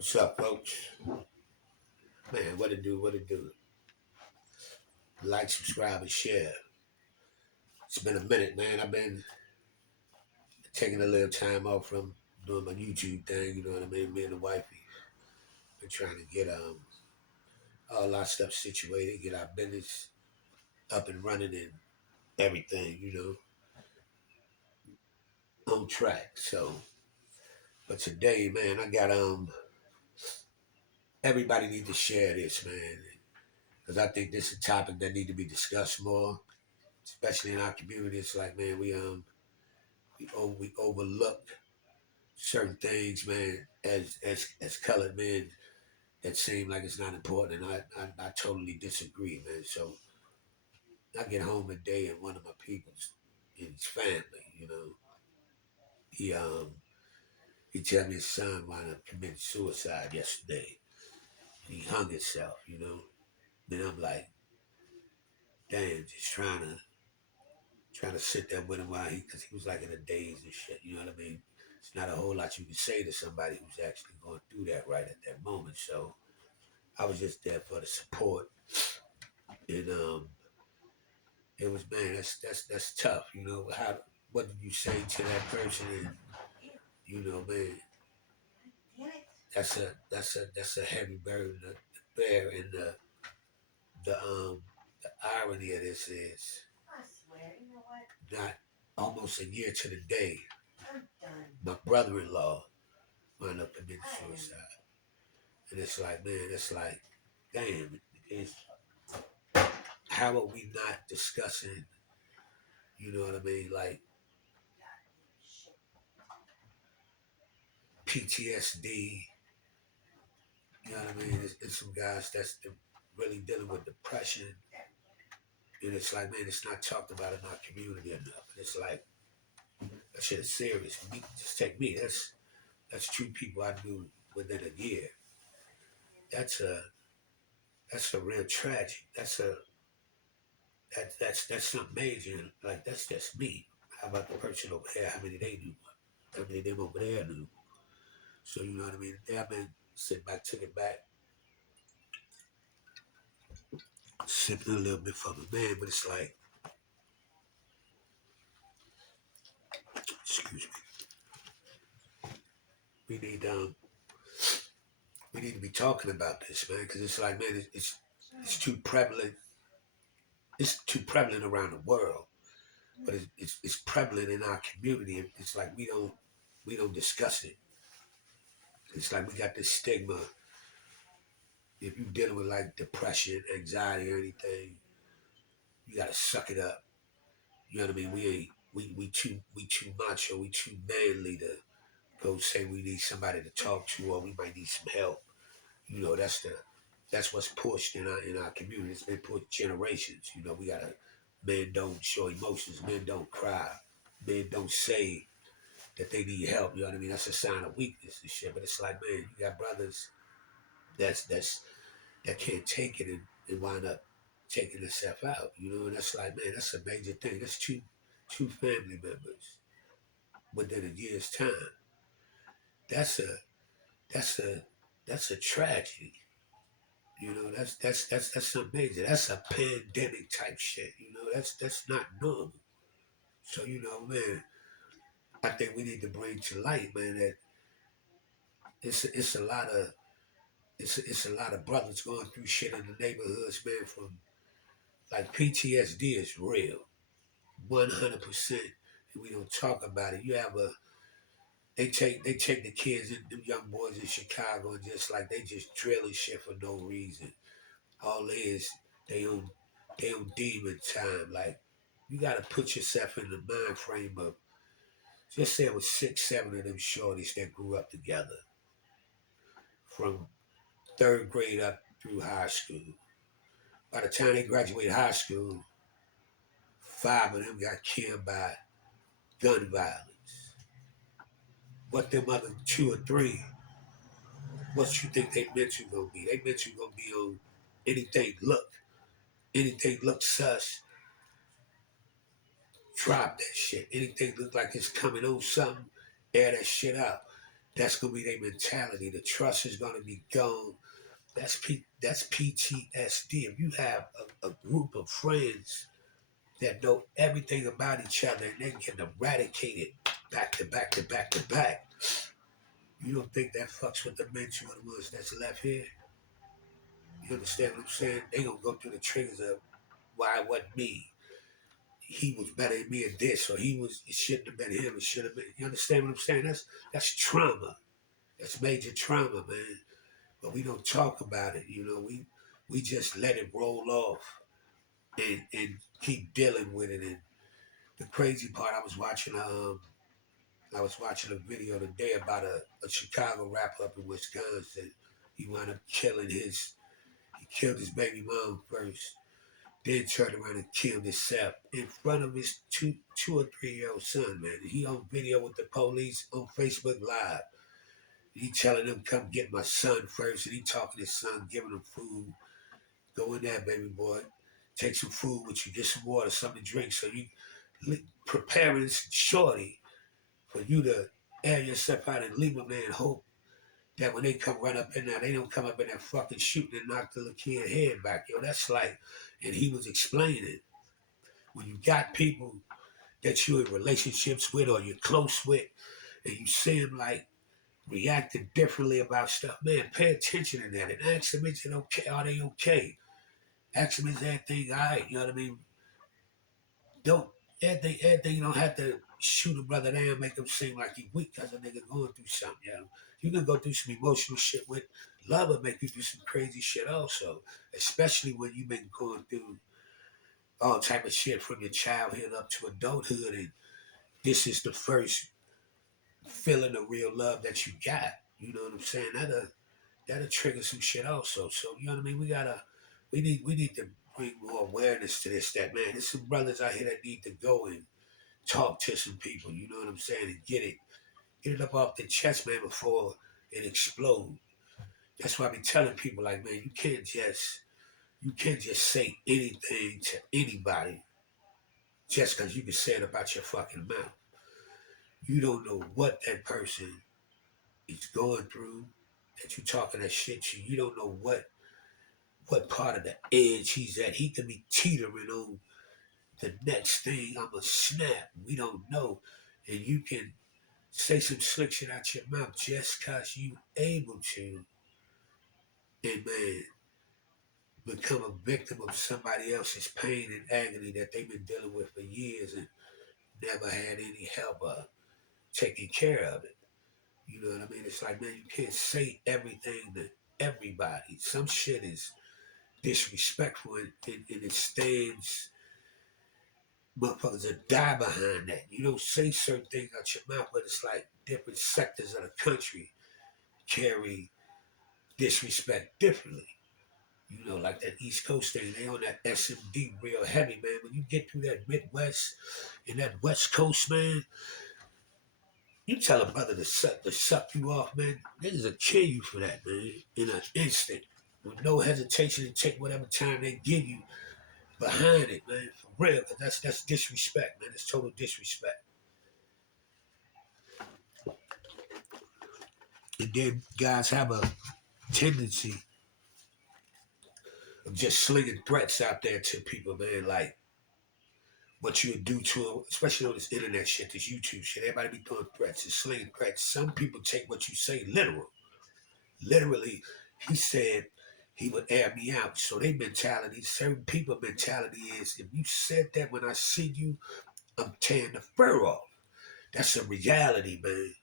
What's up, folks? Man, what it do? What it do? Like, subscribe, and share. It's been a minute, man. I've been taking a little time off from doing my YouTube thing. You know what I mean? Me and the wifey been trying to get all our stuff situated, get our business up and running, and everything. On track. So, but today, man, I got everybody need to share this, man, because I think this is a topic that need to be discussed more, especially in our community. It's like, man, we overlook certain things, man, as colored men that seem like it's not important, and I totally disagree, man. So I get home today, and one of my people's in his family, he he tell me his son wound up committing suicide yesterday. He hung himself. Then I'm like, damn, just trying to sit there with him while because he was like in a daze and shit. You know what I mean? It's not a whole lot you can say to somebody who's actually going through that right at that moment. So I was just there for the support, and it was, man, that's tough. What did you say to that person? And man, that's a heavy burden to bear. And the irony of this is not almost a year to the day, my brother-in-law wound up committing suicide, and it's like, man, it's like, damn, it's how are we not discussing? You know what I mean? Like PTSD. You know what I mean? It's some guys that's really dealing with depression, and it's like, man, it's not talked about in our community enough. It's like that shit is serious. Just take me. That's two people I knew within a year. That's a real tragedy. That's something major. Like that's just me. How about the person over here? How many they knew? How many of them over there knew? So you know what I mean? I've been sitting back, took it back, sipping a little bit for the man, but it's like, excuse me, we need we need to be talking about this, man, because it's like, man, it's too prevalent. It's too prevalent around the world, but it's prevalent in our community. It's like we don't discuss it. It's like we got this stigma. If you're dealing with like depression, anxiety, or anything, you gotta suck it up. You know what I mean? We ain't we too much, or we too manly to go say we need somebody to talk to, or we might need some help. That's what's pushed in our community. It's been pushed generations. We gotta, men don't show emotions, men don't cry, men don't say that they need help. You know what I mean? That's a sign of weakness and shit. But it's like, man, you got brothers that can't take it and wind up taking themselves out. And that's like, man, that's a major thing. That's two family members within a year's time. That's a that's a that's a tragedy. That's something major. That's a pandemic type shit. That's not normal. So man, I think we need to bring to light, man, that it's a lot of it's a lot of brothers going through shit in the neighborhoods, man. From like PTSD is real, 100%. And we don't talk about it. They take the kids and them young boys in Chicago and just like they just drilling shit for no reason. All it is they on demon time. Like you gotta put yourself in the mind frame of, just say it was 6, 7 of them shorties that grew up together from third grade up through high school. By the time they graduated high school, 5 of them got killed by gun violence. What them other 2 or 3, what you think they mental gonna be? They mental gonna be on anything look sus, drop that shit. Anything look like it's coming on something, air that shit out. That's gonna be their mentality. The trust is gonna be gone. That's PTSD. If you have a group of friends that know everything about each other and they can eradicate it back to back to back to back, you don't think that fucks with the mental of the ones that's left here? You understand what I'm saying? They gonna go through the triggers of why it wasn't me. He was better than me at this, or it shouldn't have been him, it should have been. You understand what I'm saying? That's trauma. That's major trauma, man. But we don't talk about it, you know. We just let it roll off and keep dealing with it. And the crazy part, I was watching a video today about a Chicago rapper up in Wisconsin. He wound up he killed his baby mom first, then turned around and killed himself in front of his two or 3 year old son, man. He on video with the police on Facebook Live. He telling them, come get my son first, and he talking to his son, giving him food. Go in there, baby boy. Take some food with you, get some water, something to drink, so you preparing shorty for you to air yourself out and leave them there and hope that when they come run up in there, they don't come up in there fucking shooting and knock the little kid head back. Yo, that's like, and he was explaining, when you got people that you're in relationships with or you're close with, and you see them like reacting differently about stuff, man, pay attention to that and ask them, is it okay? Are they okay? Ask them, is everything all right? You know what I mean? Don't everything you don't have to shoot a brother down, make him seem like he weak because a nigga going through something, you know. You can go through some emotional shit with love will make you do some crazy shit also. Especially when you've been going through all type of shit from your childhood up to adulthood, and this is the first feeling of real love that you got. You know what I'm saying? That'll trigger some shit also. So you know what I mean? We need to bring more awareness to this. That man, there's some brothers out here that need to go and talk to some people. You know what I'm saying? And get it up off the chest, man, before it explodes. That's why I be telling people, like, man, you can't just say anything to anybody just because you can say it about your fucking mouth. You don't know what that person is going through that you talking that shit to. You don't know what part of the edge he's at. He could be teetering on the next thing. I'm a snap. We don't know. And you can say some slick shit out your mouth just cause you able to, and man, become a victim of somebody else's pain and agony that they've been dealing with for years and never had any help taking care of it. You know what I mean? It's like, man, you can't say everything to everybody. Some shit is disrespectful and it stands, motherfuckers will die behind that. You don't say certain things out your mouth, but it's like different sectors of the country carry disrespect differently. You know, like that East Coast thing, they on that SMD real heavy, man. When you get through that Midwest and that West Coast, man, you tell a brother to suck you off, man. Niggas will kill you for that, man, in an instant. With no hesitation to take whatever time they give you behind it, man. For real, cause that's disrespect, man. It's total disrespect. And then guys have a tendency of just slinging threats out there to people, man. Like what you would do to them, especially on this internet shit, this YouTube shit. Everybody be throwing threats and slinging threats. Some people take what you say literal. Literally, he said he would air me out. So their mentality, certain people mentality is, if you said that when I see you, I'm tearing the fur off. That's a reality, man.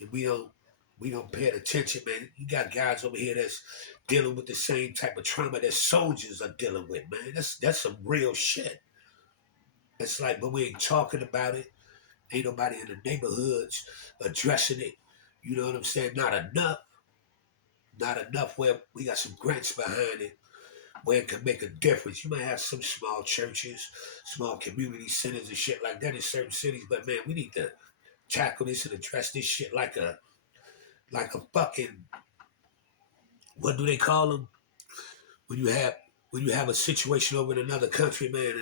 And we don't pay attention, man. You got guys over here that's dealing with the same type of trauma that soldiers are dealing with, man. That's some real shit. It's like, but we ain't talking about it. Ain't nobody in the neighborhoods addressing it. You know what I'm saying? Not enough. Not enough where we got some grants behind it where it can make a difference. You might have some small churches, small community centers and shit like that in certain cities, but man, we need to tackle this and address this shit like a fucking, what do they call them? When you have a situation over in another country, man,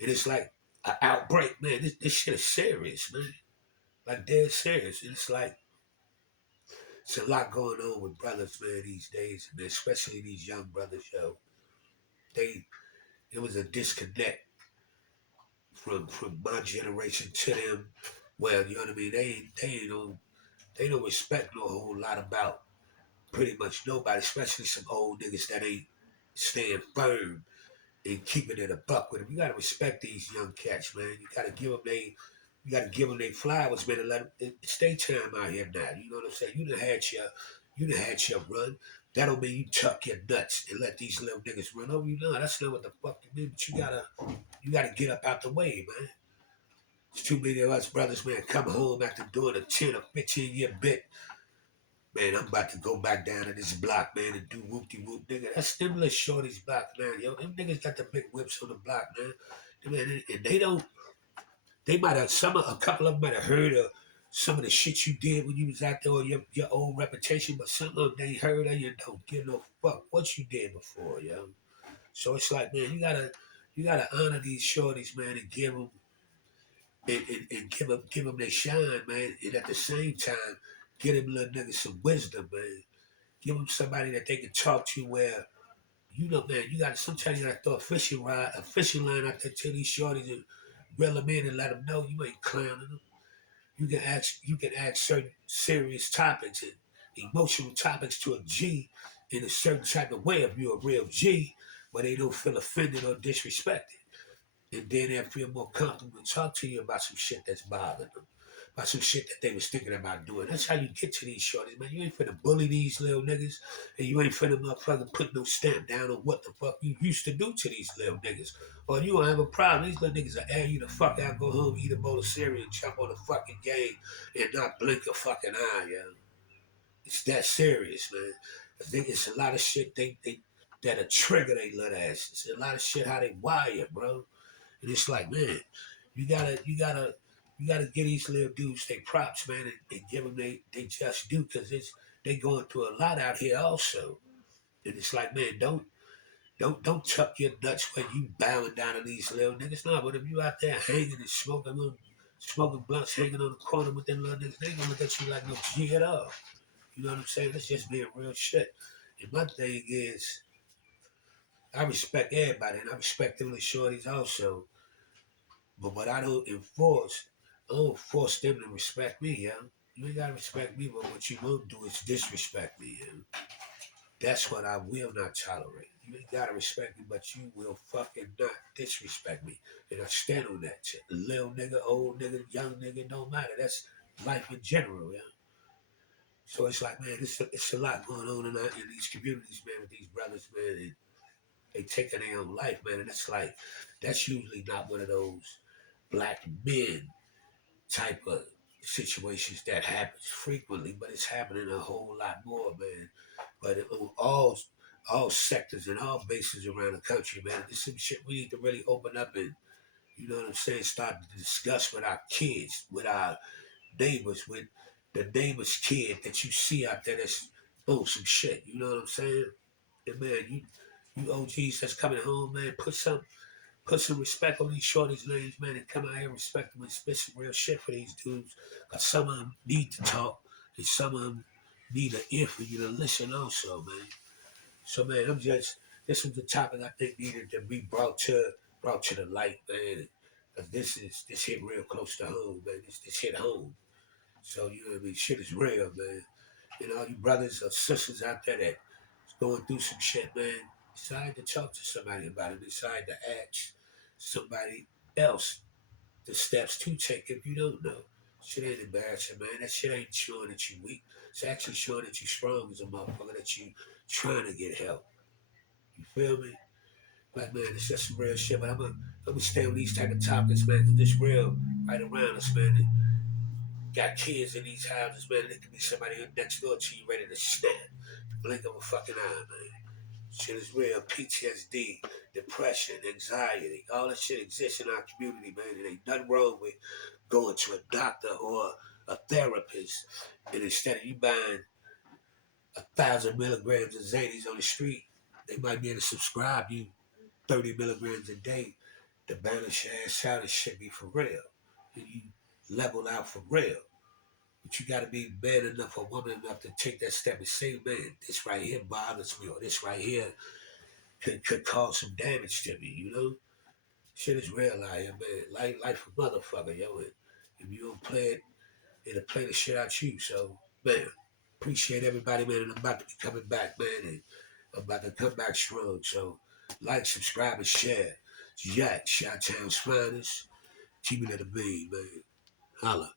and it's like an outbreak, man. This shit is serious, man. Like dead serious. And it's like It's a lot going on with brothers, man, these days, man, especially these young brothers, yo. It was a disconnect from my generation to them. Well, you know what I mean? They don't respect no whole lot about pretty much nobody, especially some old niggas that ain't staying firm and keeping it a buck with them. You gotta respect these young cats, man. You gotta give them they flowers, man, and let them. It's their time out here now. You know what I'm saying? You done had your run. That don't mean you tuck your nuts and let these little niggas run over you. No, that's not what the fuck you mean. But you gotta get up out the way, man. There's too many of us brothers, man, come home after doing a 10 or 15-year bit. Man, I'm about to go back down to this block, man, and do whoop-de-whoop, nigga. That's them little shorties block, man. Yo, them niggas got the big whips on the block, man. Man, and they don't, they might have, a couple of them might have heard of some of the shit you did when you was out there or your old reputation, but some of them, they heard of you don't give no fuck what you did before, yo. So it's like, man, you gotta honor these shorties, man, and give them, and give them their shine, man. And at the same time, give them little niggas some wisdom, man. Give them somebody that they can talk to where, you know, man, sometimes you gotta throw a fishing line out there to these shorties and reel them in and let them know you ain't clowning them. You can ask certain serious topics and emotional topics to a G in a certain type of way if you're a real G, where they don't feel offended or disrespected. And then they'll feel more comfortable to talk to you about some shit that's bothering them, about some shit that they was thinking about doing. That's how you get to these shorties, man. You ain't finna bully these little niggas, and you ain't finna motherfucking put no stamp down on what the fuck you used to do to these little niggas. Or you don't have a problem. These little niggas will air you the fuck out, go home, eat a bowl of cereal, and jump on the fucking game, and not blink a fucking eye, yo. It's that serious, man. I think it's a lot of shit that'll trigger they little asses. It's a lot of shit how they wire, bro. And it's like, man, you gotta, you gotta, you gotta give these little dudes their props, man, and give them they just do, because they going through a lot out here also. And it's like, man, don't tuck your nuts when you bowing down to these little niggas. No, but if you out there hanging and smoking blunts, hanging on the corner with them little niggas, they ain't gonna look at you like no G at all. You know what I'm saying? That's just being real shit. And my thing is, I respect everybody, and I respect them little shorties also. But what I don't force them to respect me, yo. You ain't gotta respect me, but what you won't do is disrespect me, yo. That's what I will not tolerate. You ain't gotta respect me, but you will fucking not disrespect me. And I stand on that shit. Little nigga, old nigga, young nigga, don't matter. That's life in general, yo. So it's like, man, it's a lot going on in these communities, man, with these brothers, man, and they taking their own life, man. And it's like, that's usually not one of those black men type of situations that happens frequently, but it's happening a whole lot more, man. But on all sectors and all bases around the country, man, this is some shit we need to really open up and, you know what I'm saying, start to discuss with our kids, with our neighbors, with the neighbor's kid that you see out there that's on some shit. You know what I'm saying? And man, you OGs that's coming home, man, put some respect on these shorties' names, man, and come out here and respect them and spit some real shit for these dudes. Because some of them need to talk, and some of them need an ear for you to listen also, man. So, man, this was the topic I think needed to be brought to the light, man. Because this hit real close to home, man. This hit home. So, you know what I mean? Shit is real, man. You know, you brothers or sisters out there that's going through some shit, man, decide to talk to somebody about it. Decide to ask somebody else the steps to take if you don't know. Shit ain't embarrassing, man. That shit ain't showing that you weak. It's actually showing that you strong as a motherfucker, that you trying to get help. You feel me? Like, man, it's just some real shit. But I'm gonna stay on these type of topics, man, because this real right around us, man. Got kids in these houses, man. There could be somebody next door to you ready to snap. Blink of a fucking eye, man. Shit is real. PTSD, depression, anxiety, all that shit exists in our community, man. It ain't nothing wrong with going to a doctor or a therapist. And instead of you buying 1,000 milligrams of Zanies on the street, they might be able to subscribe you 30 milligrams a day to balance your ass out and shit be for real. And you level out for real. But you gotta be man enough or woman enough to take that step and say, man, this right here bothers me, or this right here could cause some damage to me, you know? Shit is real out here, man. Life a motherfucker, yo. And if you don't play it, it'll play the shit out you. So, man, appreciate everybody, man. And I'm about to be coming back, man. And I'm about to come back strong. So, like, subscribe, and share. Jack, Chi-Town's finest. Keep it at a bean, man. Holla.